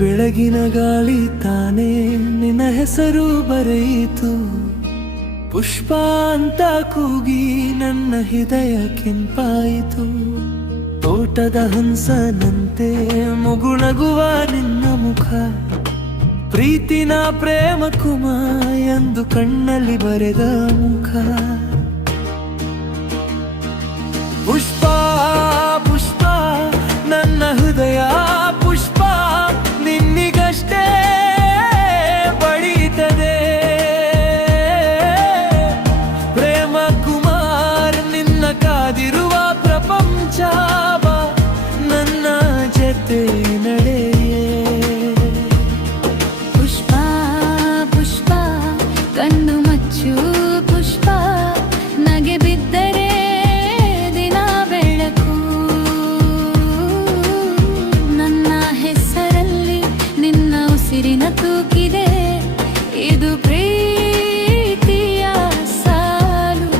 ಬೆಳಗಿನ ಗಾಳಿ ತಾನೇ ನಿನ್ನ ಹೆಸರು ಬರೆಯಿತು. ಪುಷ್ಪ ಅಂತ ಕೂಗಿ ನನ್ನ ಹೃದಯ ಕೆಂಪಾಯಿತು. ತೋಟದ ಹಂಸನಂತೆ ಮುಗುಳಗುವ ನಿನ್ನ ಮುಖ, ಪ್ರೀತಿನ ಪ್ರೇಮ ಕುಮ ಎಂದು ಕಣ್ಣಲ್ಲಿ ಬರೆದ ಮುಖ. ಪುಷ್ಪ ಪುಷ್ಪ ನನ್ನ ಹೃದಯ ಪುಷ್ಪ ನಿನ್ನಿಗಷ್ಟೇ ಬಡಿತದೆ. ಪ್ರೇಮ ಕುಮಾರ್ ನಿನ್ನ ಕಾದಿರುವ ಪ್ರಪಂಚ ನನ್ನ ಜೊತೆ ನಡೆಯೇ. ಪುಷ್ಪ ಪುಷ್ಪ ಕಣ್ಣು ಮಚ್ಚು ಪುಷ್ಪ, ನಗೆ ಬಿದ್ದರೆ ದಿನ ಬೆಳಕು. ನನ್ನ ಹೆಸರಲ್ಲಿ ನಿನ್ನ ಉಸಿರಿನ ತೂಕಿದೆ, ಇದು ಪ್ರೀತಿಯ ಸಾಲು.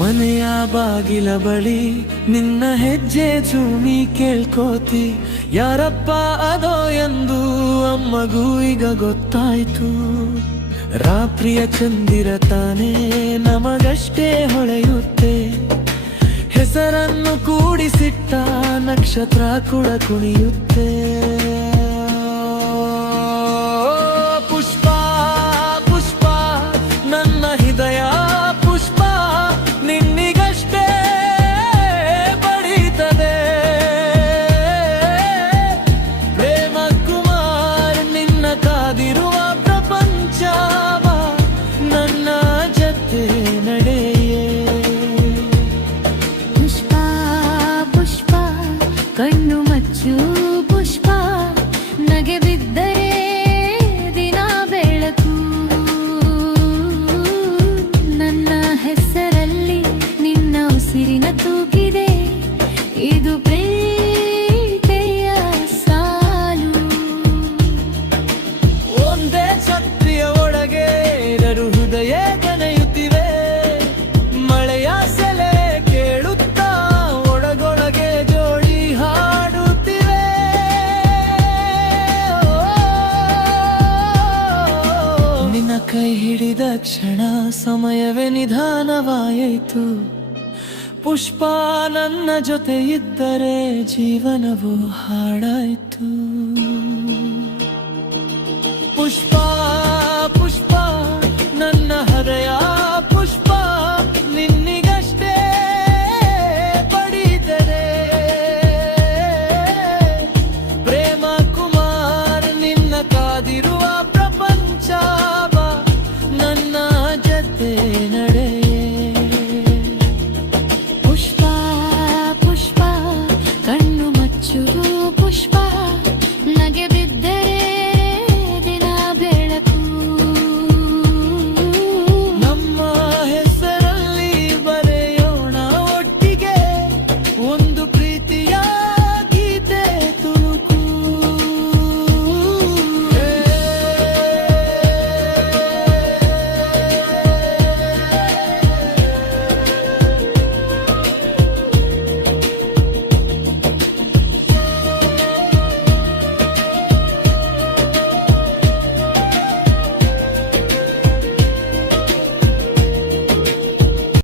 ಮನೆಯ ಬಾಗಿಲ ಬಳಿ ನಿನ್ನ ಹೆಜ್ಜೆ ಚೂಮಿ ಕೇಳ್ಕೋತಿ. ಯಾರಪ್ಪ ಅದೋ ಎಂದು ಅಮ್ಮಗೂ ಈಗ ಗೊತ್ತಾಯ್ತು. ರಾತ್ರಿಯ ಚಂದಿರ ತಾನೇ ನಮಗಷ್ಟೇ ಹೊಳೆಯುತ್ತೆ. ಹೆಸರನ್ನು ಕೂಡಿಸಿಟ್ಟ ನಕ್ಷತ್ರ ಕೂಡ ಕುಣಿಯುತ್ತೆ. ಪುಷ್ಪ ಪುಷ್ಪ ನನ್ನ ಹೃದಯ ಪುಷ್ಪ ನಿನ್ನಿಗಷ್ಟೇ ಬಡಿತದೆ. ಪ್ರೇಮ ಕುಮಾರ್ ನಿನ್ನ ಕಾದಿರುವ ಪ್ರಪಂಚ ನನ್ನ ಜೊತೆ ನಡೆಯೇ. ಪುಷ್ಪ ಪುಷ್ಪ ಕಣ್ಣು ಮಚ್ಚು ಪುಷ್ಪ, ನಗೆ ಬಿದ್ದರೆ ದಿನ ಬೆಳಕು. ನನ್ನ ಹೆಸರಲ್ಲಿ ನಿನ್ನ ಉಸಿರಿನ ತೂಕಿದೆ, ಇದು ಪ್ರೀತಿಯ ಸಾಲು. ಒಂದೇ ಛತ್ರಿಯ ಒಳಗೆ ಎರಡು ಹೃದಯ ಕನೆಯುತ್ತಿವೆ. ಮಳೆಯ ಸೆಲೆ ಕೇಳುತ್ತಾ ಒಳಗೊಳಗೆ ಜೋಡಿ ಹಾಡುತ್ತಿವೆ. ನಿನ್ನ ಕೈ ಹಿಡಿದ ಕ್ಷಣ ಸಮಯವೇ ನಿಧಾನವಾಯಿತು. ಪುಷ್ಪ ನನ್ನ ಜೊತೆ ಇದ್ದರೆ ಜೀವನವು ಹಾಡಾಯಿತು.